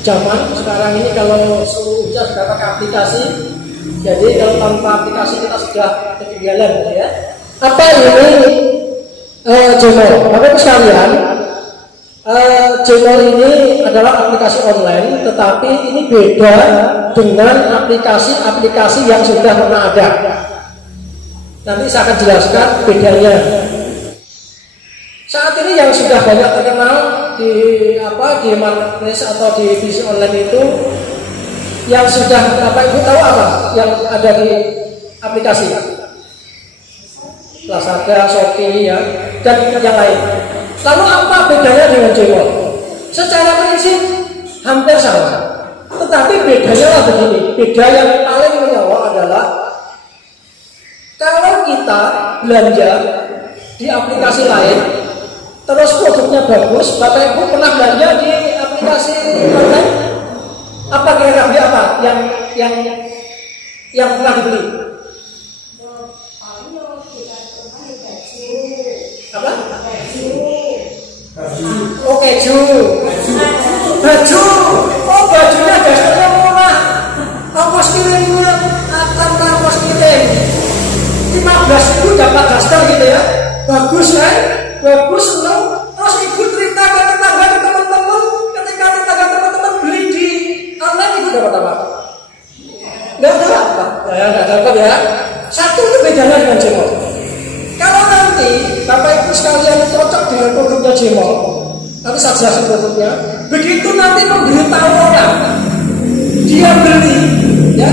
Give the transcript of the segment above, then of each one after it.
zaman sekarang ini kalau sudah pakai aplikasi, jadi kalau tanpa aplikasi kita sudah ketinggalan, ya. Apa ini Gmail? Bapak Ibu sekalian, Gmail ini adalah aplikasi online, tetapi ini beda dengan aplikasi-aplikasi yang sudah pernah ada. Nanti saya akan jelaskan bedanya. Saat ini yang sudah banyak terkenal di marketplace atau di bisnis online itu, yang sudah Ibu tahu apa yang ada di aplikasi? Lazada, Shopee, ya, dan yang lain. Lalu apa bedanya dengan Gmail? Secara prinsip hampir sama, tetapi bedanya lah begini. Beda yang paling mencolok adalah kalau kita belanja di aplikasi lain, terus produknya bagus, Bapak Ibu pernah belanja di aplikasi online? Apa kira-kira beli apa yang pernah dibeli? Apa? Oh, keju. Baju. Oh, bajunya dasarnya murah. Ongkos kirimnya tanpa ongkos kirim. 15.000 dapat daster gitu ya. Bagus kan? Bagus, senang. Terus ibu cerita ke tetangga, ke teman-teman. Ketika tetangga teman-teman beli di online, ibu dapat apa? Nggak ada apa? Ya, nggak dapat ya. Satu itu bedanya dengan Gmail. Kalau nanti Bapak Ibu sekalian cocok dengan produknya Gmail, nanti saya jelaskan produknya. Begitu nanti memberitahu orang, dia beli, ya,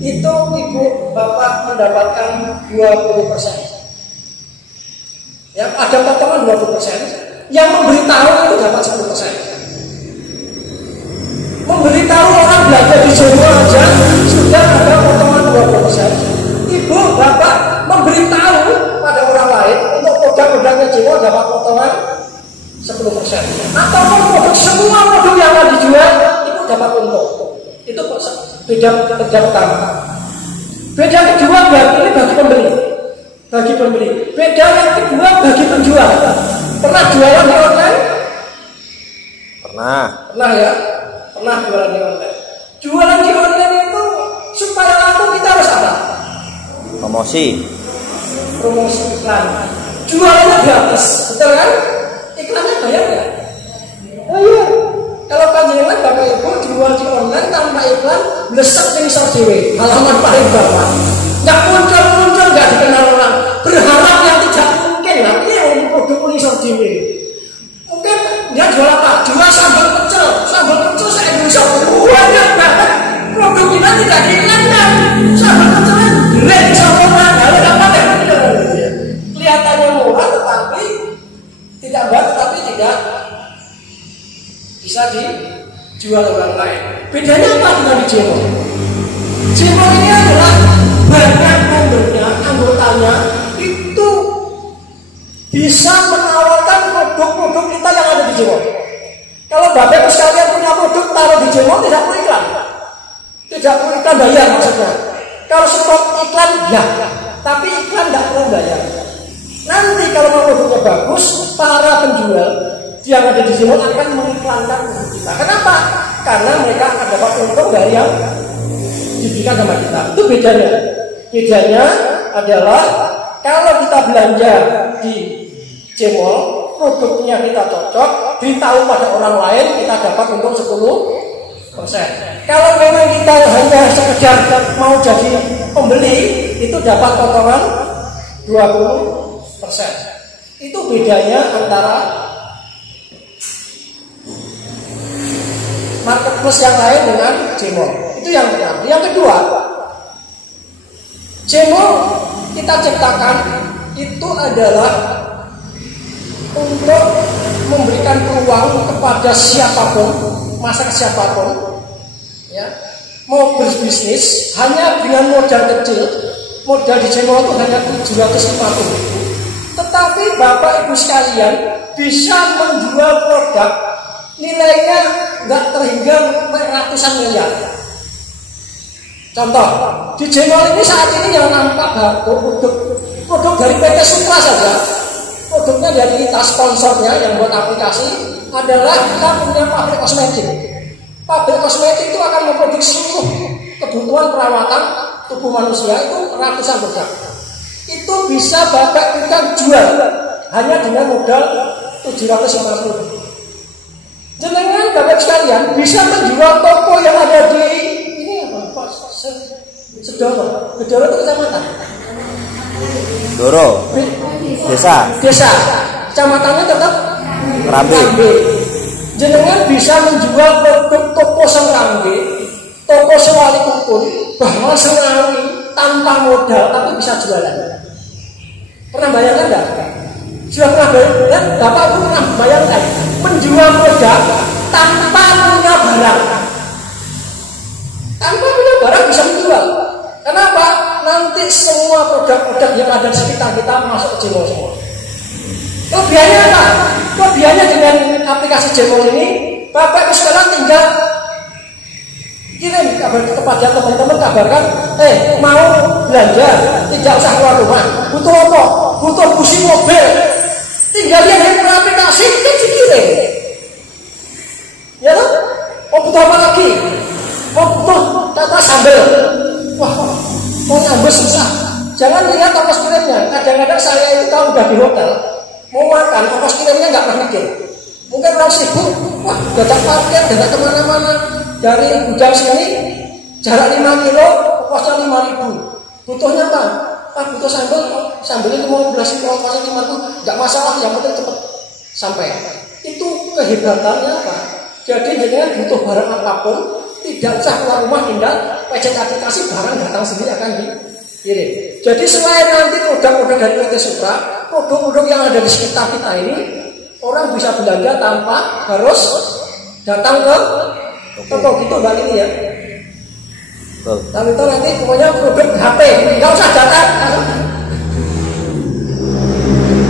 itu ibu bapak mendapatkan 20%. Ya, ada potongan 20%. Yang memberitahu itu dapat 10%. Memberitahu orang belanja di Gmail aja sudah ada potongan 20%. Ibu bapak memberitahu pada orang lain untuk produk-produknya Gmail dapat potongan 10%. Ataupun semua produk yang akan dijual itu dapat untung. Itu beda pertama. Beda kedua ini bagi pembeli. Beda yang kedua bagi penjual. Pernah jualan di online? Pernah ya? Pernah jualan di online. Jualan di online itu supaya laku kita harus apa? promosi iklan. Jualannya gratis, betul kan? Iklannya bayar nggak? Bayar. Kalau panjenengan Bapak Ibu jual di online tanpa iklan, blesek ning isor dhewe, halaman paling bawah. Nggak muncul, nggak dikenal orang. Berharap yang tidak mungkin lah, ini produk pun isor dhewe. Mungkin dia jual apa? Jual sambal pecel saya Indonesia banyak banget. Produk kita tidak diiklankan. Sambal pecelnya jelek, sempurna, lalu dapat kelihatannya murah, tetapi tidak bisa dijual orang lain. Bedanya apa dengan di Gmail? Gmail ini adalah banyak membernya, anggotanya itu bisa menawarkan produk-produk kita yang ada di Gmail. Kalau Bapak Ibu sekalian punya produk taruh di Gmail tidak perlu iklan bayar maksudnya. Kalau stop iklan ya, tapi iklan tidak perlu bayar. Nanti kalau produknya bagus, para penjual yang ada di Gmail akan mengiklankan produk kita. Kenapa? Karena mereka akan dapat untung dari yang diberikan sama kita. Itu bedanya. Bedanya adalah kalau kita belanja di Gmail, produknya kita cocok, beritahu pada orang lain, kita dapat untung 10%. Kalau memang kita hanya sekedar mau jadi pembeli, itu dapat potongan 20%. Itu bedanya antara marketplace yang lain dengan Gmail. Itu yang pertama. Yang kedua, Gmail kita ciptakan itu adalah untuk memberikan peluang kepada siapapun, ya, mau berbisnis hanya dengan modal kecil. Modal di Gmail itu hanya 750. Tetapi Bapak Ibu sekalian bisa menjual produk nilainya nggak terhingga ratusan miliar. Contoh, di Gmail ini saat ini yang nampak produk dari PT Supra saja produknya dari kita, sponsornya yang buat aplikasi adalah kita punya pabrik kosmetik. Pabrik kosmetik itu akan memproduksi seluruh kebutuhan perawatan tubuh manusia itu ratusan produk. Itu bisa Bapak kita jual hanya dengan modal 750. Jenengan Bapak sekalian bisa menjual toko yang ada di ini apa Pak? Sedoro. Sedoro itu kecamatan. Doro. Desa. Kecamatannya tetap Rambe. Jenengan bisa menjual produk toko Serambe, toko Sewali Kumpul, bahwa Serawi tanpa modal tapi bisa jualan. Pernah bayangkan enggak? Sudah pernah bayangkan? Bapak itu pernah bayangkan menjual produk tanpa punya barang. Tanpa punya barang bisa menjual. Kenapa? Nanti semua produk-produk yang ada di sekitar kita masuk ke Jemol semua. Kelebihannya apa? Kelebihannya dengan aplikasi Jemol ini, Bapak itu sekarang tinggal kirim kabar kepada teman-teman, kabarkan, mau belanja, tidak usah keluar rumah. Butuh apa? Butuh busi mobil. Tinggal dia yang aplikasi, kan dikirim. Ya loh? Mau butuh apa lagi? Mau butuh tata sambal. Wah, mau nambah susah. Jangan lihat ongkos kirimnya. Kadang-kadang saya itu tahu udah di hotel, mau makan, ongkos kirimnya nggak pernah mikir. Mungkin orang sibuk, wah, dadak parkir, dadak kemana-mana. Dari gudang sini, jarak 5 kilo, ongkosnya 5.000. Butuhnya apa? Pak, butuh sambal, sambalnya 15 kilo, ongkosnya 5.000. Nggak masalah, yang penting cepat sampai. Itu kehebatannya apa? Jadi jangan butuh barang apapun, tidak usah keluar rumah, tinggal pencet aplikasi, barang datang sendiri akan dikirim. Jadi selain nanti produk-produk dari PT Supra, produk-produk yang ada di sekitar kita ini, orang bisa belanja tanpa harus datang ke toko gitu Mbak ini ya. Tapi itu nanti pokoknya produk HP, nggak usah datang.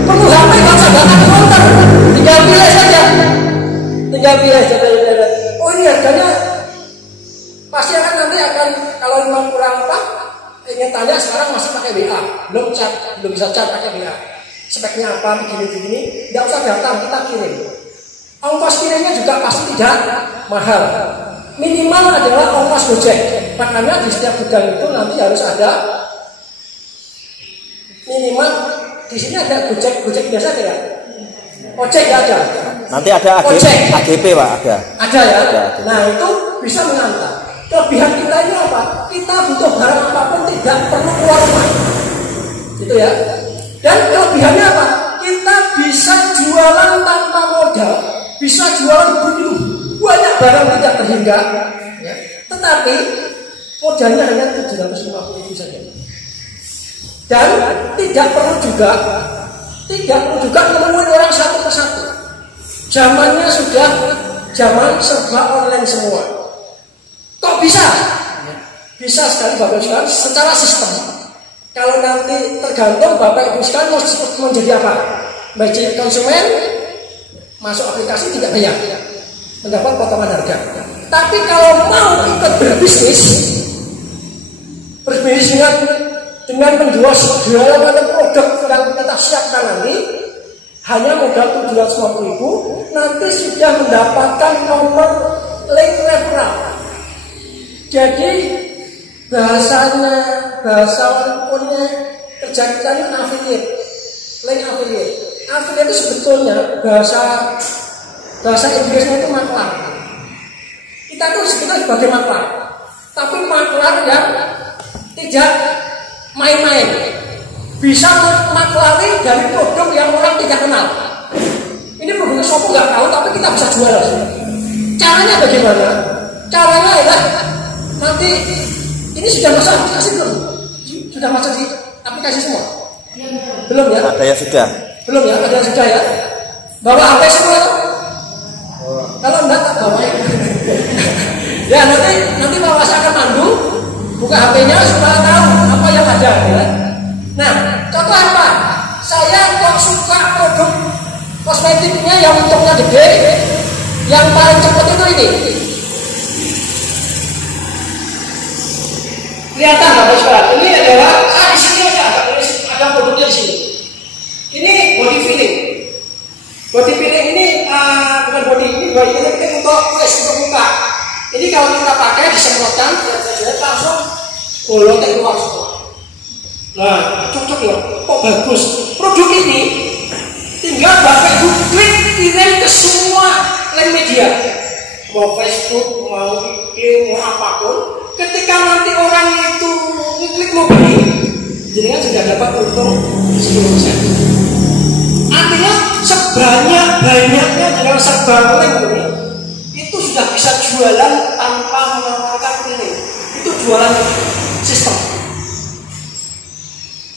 Perlu HP nggak usah datang ke counter, tinggal pilih saja. Oh ini harganya pasti akan nanti akan kalau memang kurang apa, ingin tanya sekarang masih pakai WA, belum bisa chat pakai WA. Speknya apa, begini, nggak usah datang, kita kirim. Ongkos kirimnya juga pasti tidak mahal. Minimal adalah ongkos Gojek. Makanya di setiap gudang itu nanti harus ada minimal. Di sini ada Gojek biasa ya. Ojek nggak ada. Nanti ada AGP Pak, ada. Ada ya. Nah itu bisa mengantar. Kelebihan kita ini apa? Kita butuh barang apapun tidak perlu keluar rumah. Gitu ya. Dan kelebihannya apa? Kita bisa jualan tanpa modal, bisa jualan bunuh. Banyak barang tidak terhingga, ya. Tetapi modalnya hanya 750.000 saja. Dan tidak perlu juga menemui orang satu persatu. Zamannya sudah zaman serba online semua. Kok bisa? Bisa sekali Bapak sekalian secara sistem. Kalau nanti tergantung Bapak Ibu sekalian mau menjadi apa? Menjadi konsumen, masuk aplikasi tidak bayar, mendapat potongan harga. Tapi kalau mau ikut berbisnis dengan menjual segala macam produk yang kita siapkan nanti, hanya modal 750.000, nanti sudah mendapatkan nomor link referral. Jadi bahasa punya kerja kita ini affiliate, link affiliate. Affiliate itu sebetulnya bahasa Inggrisnya itu maklar. Kita tuh sebetulnya sebagai maklar, tapi maklar yang tidak main-main. Bisa maklari dari produk yang orang tidak kenal. Ini produknya sopo nggak tahu, tapi kita bisa jual. Caranya bagaimana? Caranya adalah nanti ini sudah masuk aplikasi belum? Sudah masuk di aplikasi semua? Belum ya? Ada yang sudah. Belum ya? Ada yang sudah ya? Bawa HP semua? Kalau enggak tak bawa ya. Ya nanti Pak Wasa akan mandu, buka HP-nya supaya tahu apa yang ada. Ya. Nah, contoh apa? Saya kok suka produk kosmetiknya yang untungnya gede, yang paling cepat itu ini. Kelihatan Bapak Ibu? Ini adalah di sini ada produknya di sini. Ini body filling. Body filling ini bukan body, ini body filling untuk face, untuk muka. Ini kalau kita pakai disemprotkan, jadi langsung bolong keluar semua. Nah, cocok ya, kok bagus. Produk ini tinggal Bapak Ibu klik kirim ke semua link media, mau Facebook, mau IG, mau apapun. Ketika nanti orang itu klik mau beli, jadi sudah dapat untung 10%. Artinya sebanyak-banyaknya dengan serba link itu sudah bisa jualan tanpa menawarkan ini. Itu jualan sistem.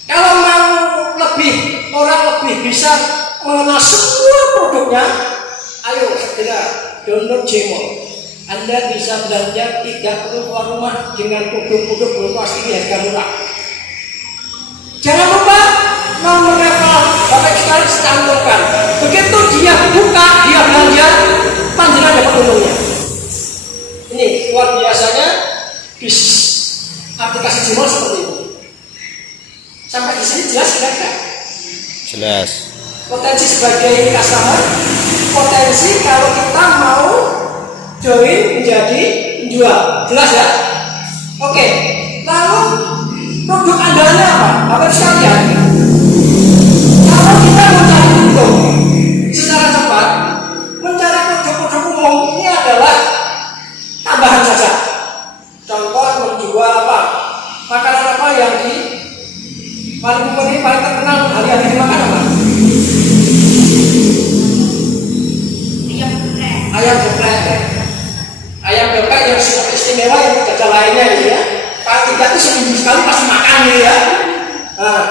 Kalau mau orang lebih bisa mengenal semua produknya, ayo segera download Jemol. Anda bisa belanja tidak perlu keluar rumah dengan produk-produk berkualitas ini harga murah. Jangan lupa nomor referral Bapak sekali cantumkan. Begitu dia buka, dia belanja, panjenengan dapat untungnya. Ini luar biasanya bisnis aplikasi Jemol seperti itu. Sampai di sini jelas tidak? Jelas. Potensi sebagai customer, potensi kalau kita mau join menjadi penjual, jelas ya? Oke, lalu produk andalanya apa? Bapak sekalian, kalau kita mencari untung secara cepat, mencari produk-produk umum ini adalah tambahan saja. Contoh menjual apa? Makanan apa yang paling terkenal hari-hari dimakan apa? Ayam geprek. Ayam geprek yang sangat istimewa yang jajan lainnya gitu ya. Paling tidak itu seminggu sekali pasti makan gitu ya. Nah,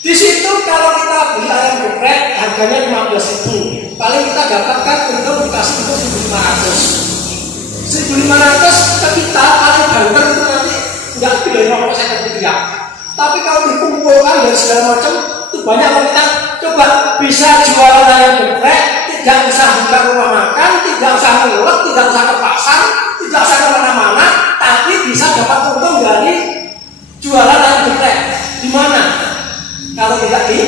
di situ kalau kita beli ayam geprek harganya 15.000, paling kita dapatkan untuk dikasih itu 1.500. 1.500 ke kita paling banter itu nanti nggak lebih dari 0% rupiah. Tapi kalau dikumpulkan dan segala macam itu banyak kalau kita coba bisa jualan ayam geprek, tidak usah buka rumah makan, tidak usah ngulek, tidak usah ke pasar, tidak usah kemana-mana, tapi bisa dapat untung dari jualan ayam geprek. Di mana? Kalau tidak di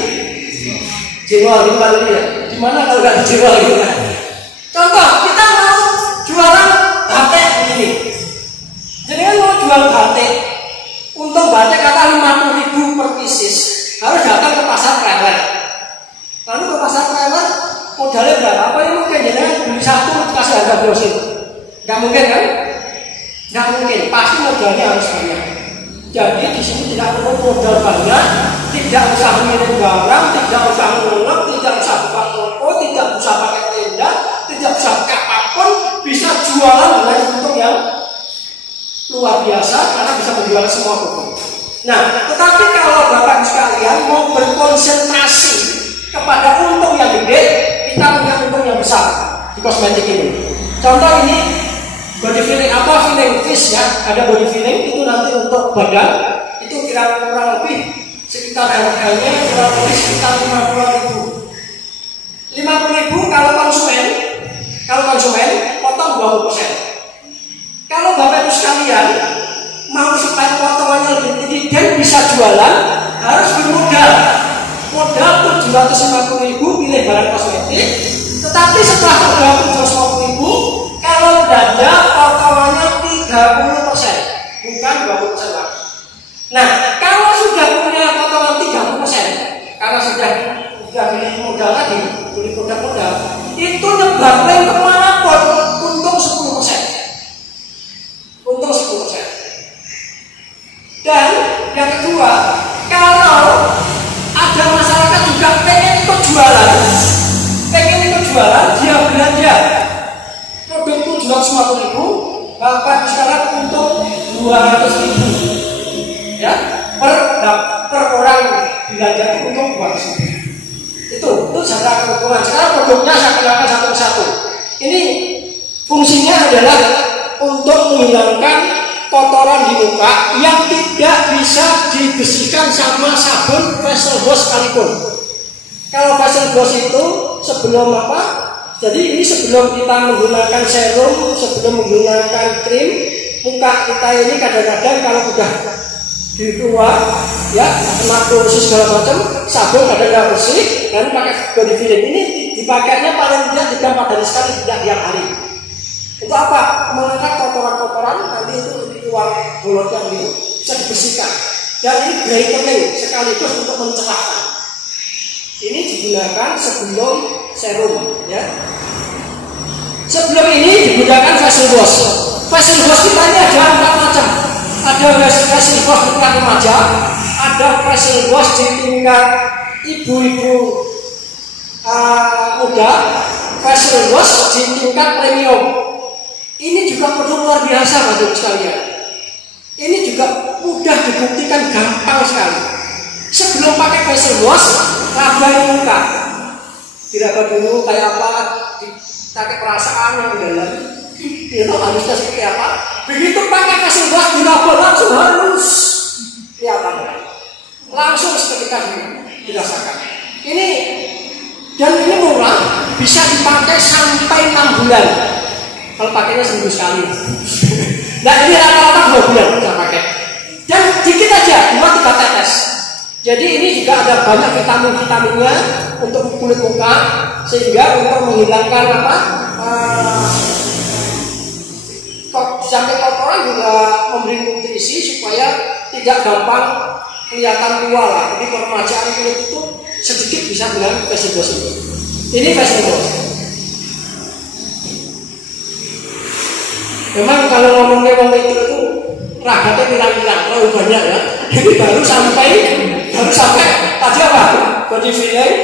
Jemol di mana ya? Di mana kalau tidak di Jemol gitu kan? Contoh kita mau jualan batik begini, jadi kan mau jual batik. Untung batik kata 50.000 per pieces, harus datang ke pasar klewer. Lalu ke pasar klewer modalnya berapa? Apa yang mungkin jadi beli satu kasih harga grosir? Nggak mungkin kan? Nggak mungkin. Pasti modalnya harus banyak. Jadi di sini tidak perlu modal banyak, tidak usah mengirim barang, tidak usah ngulek, tidak usah buka toko, tidak usah pakai tenda, tidak usah pakai apapun, bisa jualan dengan untung yang luar biasa karena bisa menjual semua produk. Nah, tetapi kalau Bapak sekalian mau berkonsentrasi kepada untung yang gede, kita punya untung yang besar di kosmetik ini. Contoh ini body filling apa? Filling fish ya, ada body filling itu nanti untuk badan itu kira-kira kurang lebih sekitar harganya kurang lebih sekitar 50.000. 50.000 kalau konsumen potong 20%. Kalau Bapak Ibu sekalian mau supaya potongannya lebih tinggi dan bisa jualan, harus bermodal. Modal 750.000 pilih barang kosmetik. Tetapi setelah modal 750.000, kalau belanja potongannya 30%, bukan 20% lagi. Nah, kalau sudah punya potongan 30%, karena sudah pilih modal tadi, pilih produk-produk, itu nyebarin kemanapun untung 10%. Untung 10%. Dan yang kedua, kalau ada masyarakat juga pengen ikut jualan, dia belanja produk 750.000, Bapak sekarang untung 200.000 ya per orang belanja itu untung 200.000. Itu cara keuntungan. Sekarang produknya saya kenalkan satu persatu. Ini fungsinya adalah untuk menghilangkan kotoran di muka yang tidak bisa dibersihkan sama sabun facial wash sekalipun. Kalau facial wash itu sebelum apa? Jadi ini sebelum kita menggunakan serum, sebelum menggunakan krim, muka kita ini kadang-kadang kalau sudah di luar ya, kena polusi segala macam, sabun badan nggak bersih, dan pakai body filling ini dipakainya paling tidak 3-4 hari sekali, tidak tiap hari. Untuk apa? Mengangkat kotoran-kotoran, nanti itu uang bolot yang itu bisa dibersihkan. Dan ini brightening sekaligus untuk mencerahkan. Ini digunakan sebelum serum, ya. Sebelum ini digunakan facial wash. Facial wash kita ini ada 4 macam. Ada facial wash untuk remaja, ada facial wash di tingkat ibu-ibu muda, facial wash di tingkat premium. Ini juga perlu luar biasa Bapak sekalian. Ini juga mudah dibuktikan, gampang sekali. Sebelum pakai facial wash, rabai muka. Diraba dulu kayak apa, pakai perasaan yang dalam. Itu harusnya seperti apa? Begitu pakai facial wash, diraba langsung halus. Kelihatan langsung seketika dirasakan. Ini dan ini murah, bisa dipakai sampai 6 bulan. Kalau pakainya seminggu sekali. Nah ini rata-rata 2 bulan kita pakai. Dan dikit aja, 2-3 tetes. Jadi ini juga ada banyak vitamin-vitaminnya untuk kulit muka, sehingga untuk menghilangkan apa? Sampai kotoran juga memberi nutrisi supaya tidak gampang kelihatan tua lah. Jadi peremajaan kulit itu sedikit bisa dengan facial wash ini. Ini facial wash. Memang kalau ngomongnya itu ragatnya pirang-pirang, terlalu banyak ya. Ini baru sampai tadi apa? Body filling,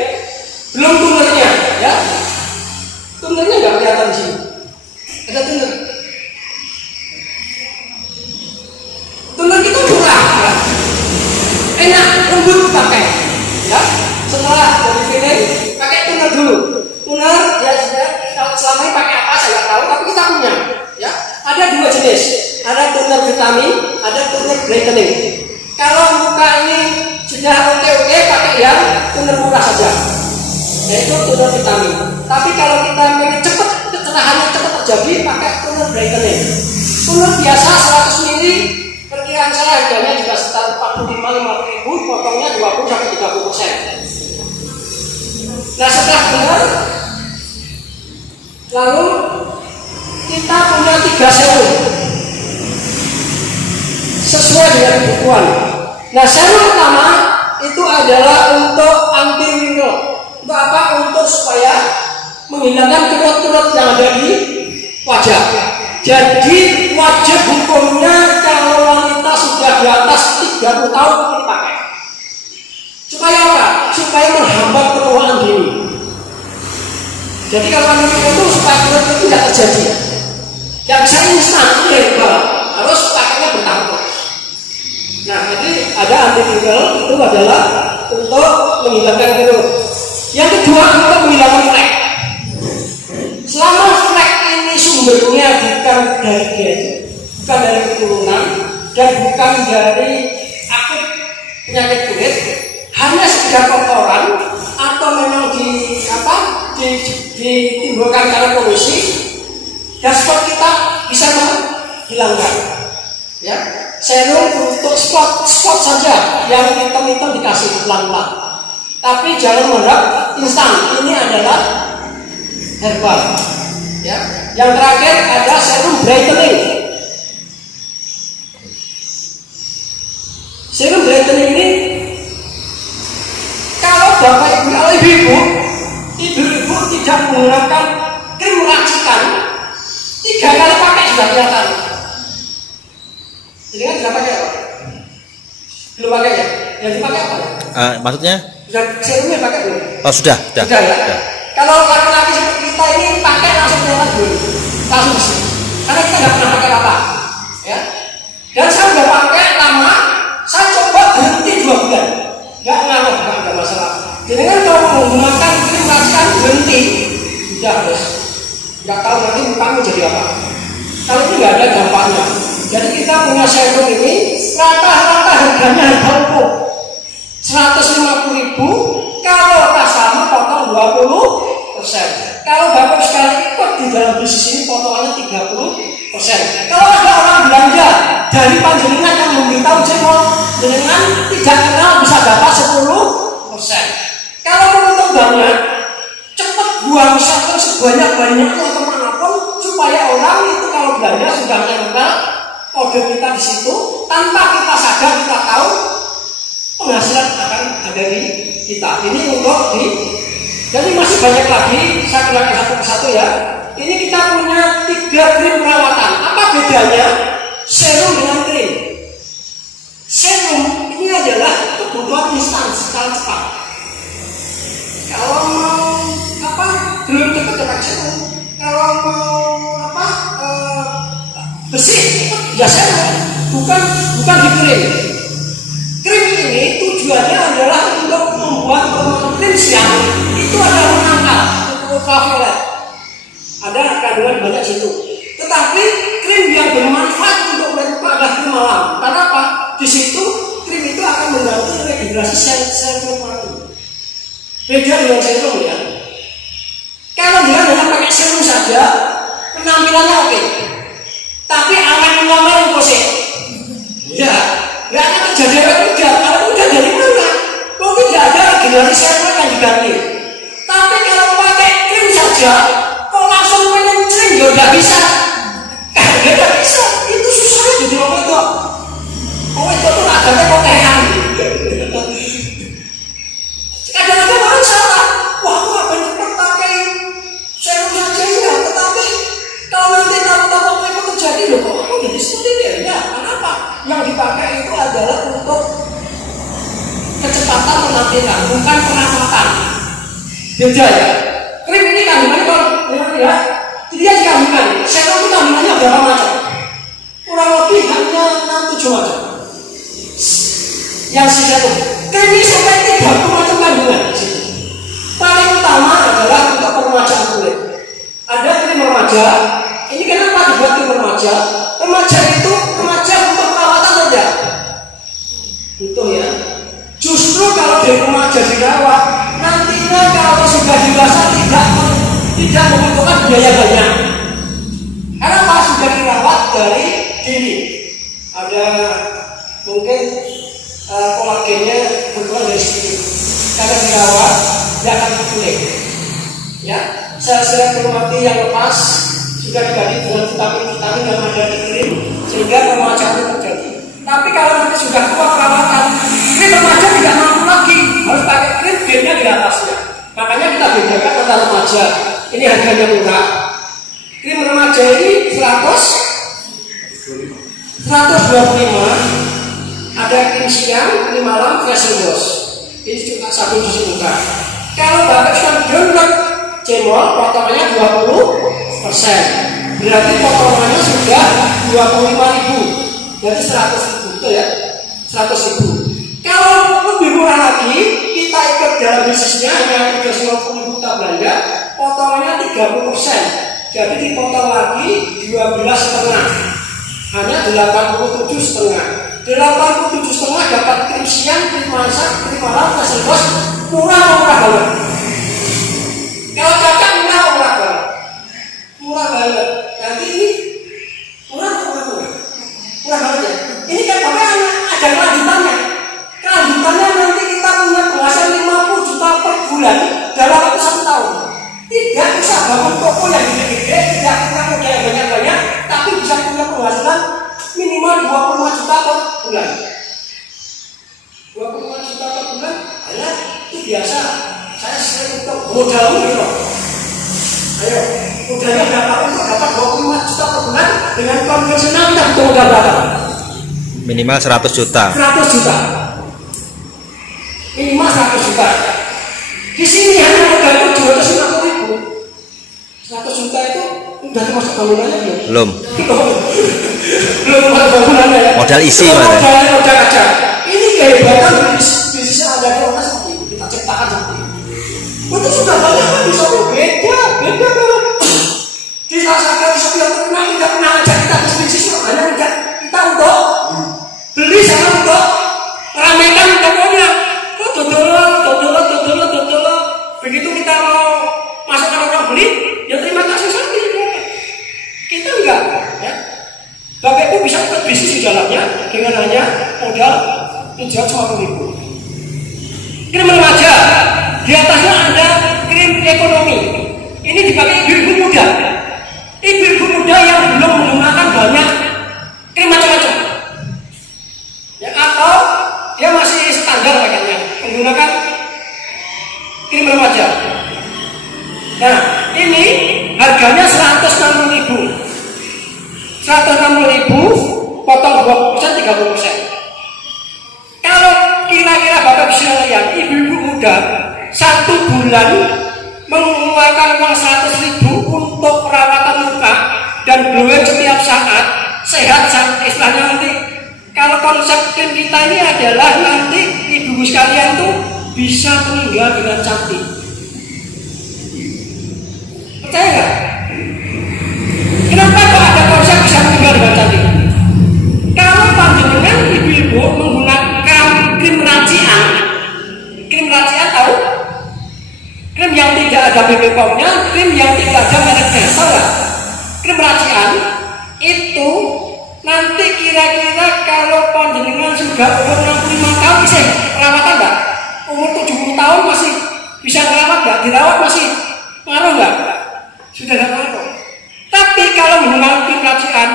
belum tunernya, ya. Tunernya nggak kelihatan di sini. Ada tuner. Tuner kita murah, ya. Enak, lembut dipakai, ya. Setelah body filling, pakai tuner dulu. Tuner ya sudah. Selama ini pakai apa saya nggak tahu, tapi kita punya, ya. Ada 2 jenis, ada toner vitamin, ada toner brightening. Kalau muka ini sudah oke-oke, pakai yang toner murah saja, yaitu toner vitamin. Tapi kalau kita ingin cepat kecerahannya cepat terjadi, pakai toner brightening. Toner biasa 100 ml, perkiraan saya harganya juga sekitar 45-50 ribu, potongnya 20-30%. Nah setelah toner, lalu kita punya 3 serum sesuai dengan kebutuhan. Nah serum pertama itu adalah untuk anti wrinkle. Untuk apa? Untuk supaya menghilangkan kerut-kerut yang ada di wajah. Jadi wajib hukumnya kalau wanita sudah di atas 30 tahun dipakai. Supaya apa? Supaya menghambat penuaan dini. Jadi kalau itu supaya kerut itu tidak terjadi. Yang bisa instan lebar, harus pakainya bertahun. Nah, jadi ada anti wrinkle itu adalah untuk menghilangkan kerut. Yang kedua untuk menghilangkan flek. Selama flek ini sumbernya bukan dari gen, bukan dari keturunan, dan bukan dari akut penyakit kulit, hanya sekedar kotoran atau memang ditimbulkan karena polusi. Dashboard kita bisa menghilangkan, ya. Serum untuk spot saja yang hitam-hitam dikasih pelan-pelan. Tapi jangan berharap instan. Ini adalah herbal, ya. Yang terakhir ada serum brightening. Serum brightening ini kalau bapak ibu atau ibu-ibu tidak menggunakan krim racikan, 3 kali pakai sudah kelihatan. Jadi kan sudah pakai apa? Belum pakai ya? Yang dipakai apa ya? Maksudnya? Sudah serumnya pakai belum? Oh sudah ya? Sudah. Kalau laki-laki seperti kita ini pakai langsung kelihatan dulu, langsung sih. Karena kita nggak pernah pakai apa, ya. Dan saya udah pakai lama, saya coba berhenti 2 bulan, nggak ngaruh, nggak ada masalah. Jadi kan kalau menggunakan krim racikan berhenti, sudah bos. Nggak tahu nanti mukamu jadi apa. Kalau ini nggak ada dampaknya. Jadi kita punya serum ini rata-rata harganya harga umum 150.000. Kalau customer potong 20%. Kalau bapak sekali ikut di dalam bisnis ini potongannya 30%. Kalau ada orang belanja dari panjenengan yang memberitahu jenengan tidak kenal sebanyak-banyaknya kemanapun supaya orang itu kalau belanja sudah menempel kode kita di situ, tanpa kita sadar kita tahu penghasilan akan ada di kita. Ini untuk jadi masih banyak lagi, saya kerjakan satu persatu ya. Ini kita punya 3 krim perawatan. Apa bedanya serum dengan krim? Serum ini adalah kebutuhan instan secara cepat. Kalau mau belum cepat serum. Kalau mau bersih ya serum, bukan di krim. Krim ini tujuannya adalah untuk membuat krim siang itu adalah menangkal ultraviolet. Ada kandungan banyak situ. Tetapi krim yang bermanfaat untuk pada krim malam. Karena apa? Di situ krim itu akan membantu regenerasi sel kulit mati. Beda dengan serum ya. Kalau dia hanya pakai serum saja, penampilannya oke. Tapi awet lama kosek. Ya, nggak akan terjadi awet muda. Awet muda dari mana? Kok tidak ada regenerasi sel kulit yang diganti. Tapi kalau pakai krim saja, kok langsung mencring ya nggak bisa. Nggak bisa. Itu susahnya jadi apa itu? Oh itu tuh adatnya kok kayak kadang-kadang orang salah. Wah aku nggak benar pakai serum saja ya. Tetapi kalau nanti tahu-tahu apa terjadi loh, kok aku jadi seperti ini ya? Kenapa? Yang dipakai itu adalah untuk kecepatan penampilan, bukan perawatan. Beda ya. Krim ini kandungannya kalau ya, dia dikandungan. Serum itu kandungannya berapa macam? Kurang lebih hanya 6-7 macam. Yang serum. Krim ini sampai 30 macam kandungan. Paling utama adalah untuk peremajaan kulit. Ada krim remaja. Ini kenapa dibuat krim remaja? Remaja itu remaja untuk perawatan saja. Itu ya. Justru kalau di remaja dirawat, nantinya kalau sudah dewasa tidak membutuhkan biaya banyak. Karena pas sudah dirawat dari dini, ada mungkin kolagennya berkurang dari sini. Karena dirawat, dia akan pulih. Ya, sel-sel kulit mati yang lepas sudah diganti dengan vitamin-vitamin yang ada di krim, sehingga peremajaan itu terjadi. Tapi kalau nanti sudah kuat perawatan, krim remaja tidak mampu lagi, harus pakai krim bednya di atasnya. Makanya kita bedakan antara remaja. Ini harganya murah. Krim remaja ini 125. Ada krim siang, krim malam, facial wash. Ini cuma 1 dus muka. Kalau Bapak sudah download cemol, potongannya 20%. Berarti potongannya sudah 25.000. Berarti 100.000, betul ya? 100.000. Kalau lebih murah lagi, kita ikut dalam bisnisnya hanya 350.000 kita belanja, potongannya 30%. Jadi dipotong lagi 12,5. Hanya 87,5. 87,5 dapat krim siang, krim masak, krim malam, facial wash, murah banget. Kalau cocok murah banget. Murah banget. Nanti ini murah banget ya. Ini kan ada kelanjutannya. Kelanjutannya nanti kita punya penghasilan 50 juta per bulan dalam waktu 1 tahun. Tidak usah bangun toko yang gede-gede, tidak punya modal yang banyak-banyak, tapi bisa punya penghasilan minimal 25 juta per bulan. 25 juta per bulan, hanya itu biasa. Saya sering untuk modal gitu. Ayo, modalnya berapa untuk dapat 25 juta per bulan dengan konvensional kita butuh modal berapa? Minimal 100 juta. 100 juta. Minimal 100 juta. Di sini hanya modal itu 250.000. 100 juta itu udah termasuk bangunannya belum? Belum bangunannya ya. Modal isi modal aja. Ini kehebatan bisnis ada di orang seperti ini. Kita ciptakan seperti ini. Itu sudah banyak kan bisa beda banget. Dirasakan bisa bilang terkenal, tidak pernah ngajak kita bisnis hanya ngajak kita untuk beli sama untuk ramekan tokonya. Dodol. Begitu kita mau masukkan orang beli, ya terima kasih saja. Kita enggak, ya. Bapak Ibu bisa ikut bisnis di dalamnya dengan hanya modal 750.000. Krim remaja, di atasnya ada krim ekonomi. Ini dipakai di menggunakan krim remaja. Nah, ini harganya 160.000. 160.000 potong 20%, 30%. Kalau kira-kira Bapak sekalian, ibu-ibu muda 1 bulan mengeluarkan uang 100.000 untuk perawatan muka dan glowing setiap saat, sehat sampai istilahnya nanti. Kalau konsep krim kita ini adalah nanti ibu-ibu sekalian tuh bisa meninggal dengan cantik. Percaya nggak? Kenapa kok ada konsep bisa meninggal dengan cantik? Kalau panjenengan ibu-ibu menggunakan krim racian tahu? Krim yang tidak ada BB-POM-nya, krim yang tidak ada mereknya, tahu nggak? Krim racian itu nanti kira-kira kalau panjenengan sudah umur 65 tahun bisa perawatan nggak? Umur 70 tahun masih bisa merawat nggak? Dirawat masih ngaruh nggak? Sudah nggak ngaruh. Tapi kalau menggunakan krim racian,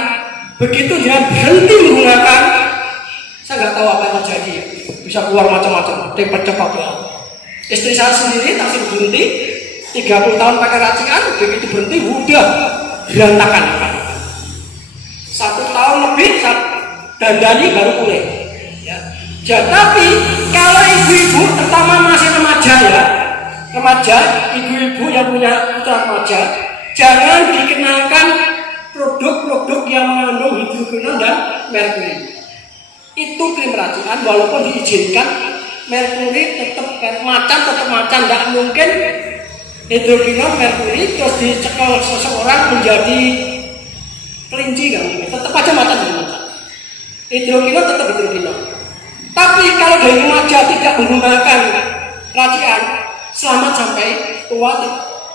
begitu dia berhenti menggunakan, saya nggak tahu apa yang terjadi. Bisa keluar macam-macam, cepat-cepat ya. Istri saya sendiri tak berhenti 30 tahun pakai racian, begitu berhenti udah berantakan. 1 tahun lebih dandani baru pulih. Ya. Tapi kalau ibu-ibu, terutama masih remaja ya, remaja, ibu-ibu yang punya putra remaja, jangan dikenakan produk-produk yang mengandung hidrogenon dan merkuri. Itu krim racian, walaupun diizinkan, merkuri tetap macan, nggak mungkin hidrogenon merkuri terus dicekel seseorang menjadi kelinci, nggak mungkin. Tetap aja macan jadi macan. Hidrogenon tetap hidrogenon. Tapi kalau dari remaja tidak menggunakan racian, selamat sampai tua,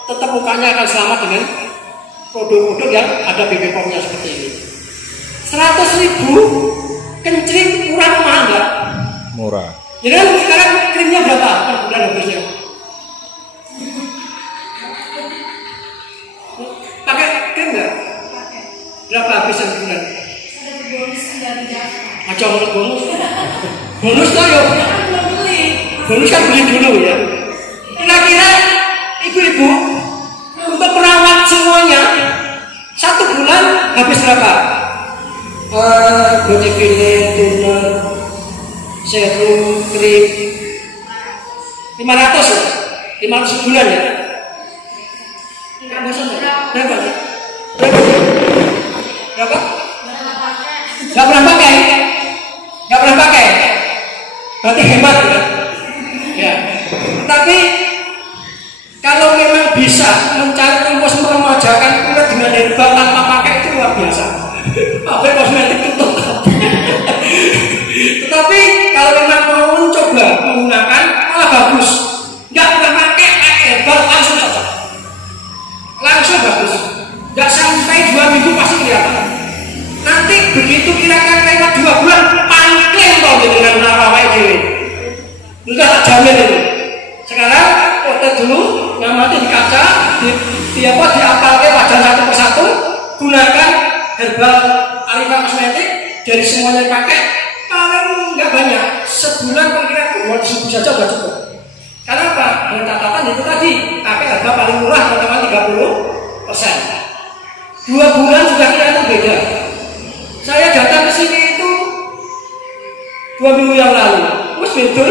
tetap mukanya akan selamat dengan produk-produk yang ada BB-POM-nya seperti ini. 100.000 kencing kurang mahal nggak? Murah. Jadi kan sekarang krimnya berapa per bulan habisnya? Pakai krim nggak? Berapa habis satu bulan? Aja untuk bonus. Bonus lah ya. Bonus kan beli dulu ya. Kira-kira ibu-ibu untuk merawat semuanya 1 bulan habis berapa? Body filling, toner, serum, krim 500 ya? 500 sebulan ya? Berapa? Gak pernah pakai? Gak pernah pakai? Berarti hemat ya? Ya. Tapi kalau memang bisa mencari rumus meremajakan kulit dengan herbal tanpa pakai itu luar biasa. Pabrik kosmetik tutup. Tetapi kalau memang mau mencoba menggunakan malah bagus. Nggak pernah pakai herbal langsung cocok. Langsung bagus. Nggak sampai 2 minggu pasti kelihatan. Nanti begitu kira-kira lewat 2 bulan pangklin toh dengan narawai diri. Sudah tak jamin itu. Sekarang foto dulu, ngamati di kaca, diapalkan wajah satu persatu, gunakan herbal Arifah Kosmetik dari semuanya pakai. Paling nggak banyak, sebulan kira-kira 200.000 saja sudah cukup. Karena apa? Dengan catatan itu tadi, pakai harga paling murah teman-teman 30%. 2 bulan sudah kelihatan beda. Saya datang ke sini itu 2 minggu yang lalu, terus beda.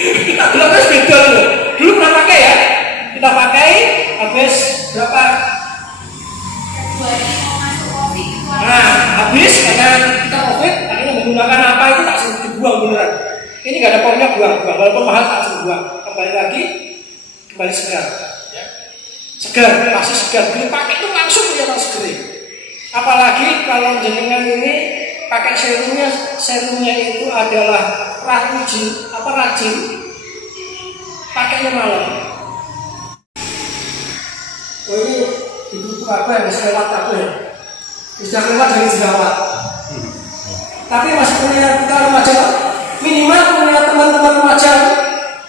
Kita bilang terus beda loh. Dulu pernah pakai ya, kita pakai habis berapa? Nah, habis karena kita COVID, akhirnya menggunakan apa itu tak sempat dibuang beneran. Ini nggak ada pomnya, buang, walaupun mahal tak sempat buang. Kembali lagi, kembali segar. Segar, masih segar. Bila pakai itu langsung kelihatan segar. Apalagi kalau jenengan ini pakai serumnya itu adalah rajin, pakainya malam. Oh ini ibu apa yang bisa lewat aku ya? Sudah keluar dari jerawat. Tapi masih punya kita remaja, minimal punya teman-teman remaja,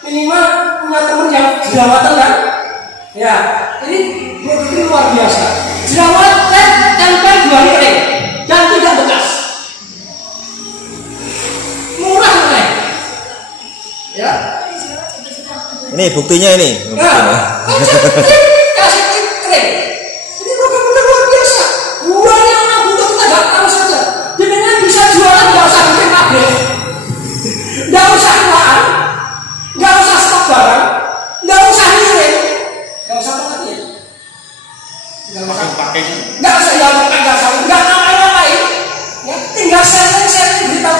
minimal punya teman yang jerawatan kan? Ya, ini produk luar biasa. Jerawat tempel 2 hari kering dan tidak bekas. Murah kan? Ya. Nih buktinya ini. Nah, kasih tip keren. Ini benar-benar luar biasa. Buahnya orang butuh kita nggak tahu saja. Jenengan bisa jualan nggak usah bikin pabrik, nggak usah rumahan, nggak usah stok barang, nggak usah ngirim, nggak usah apa lagi ya? Nggak usah pakai, nggak usah yang nggak ngapain. Ya, tinggal sharing berita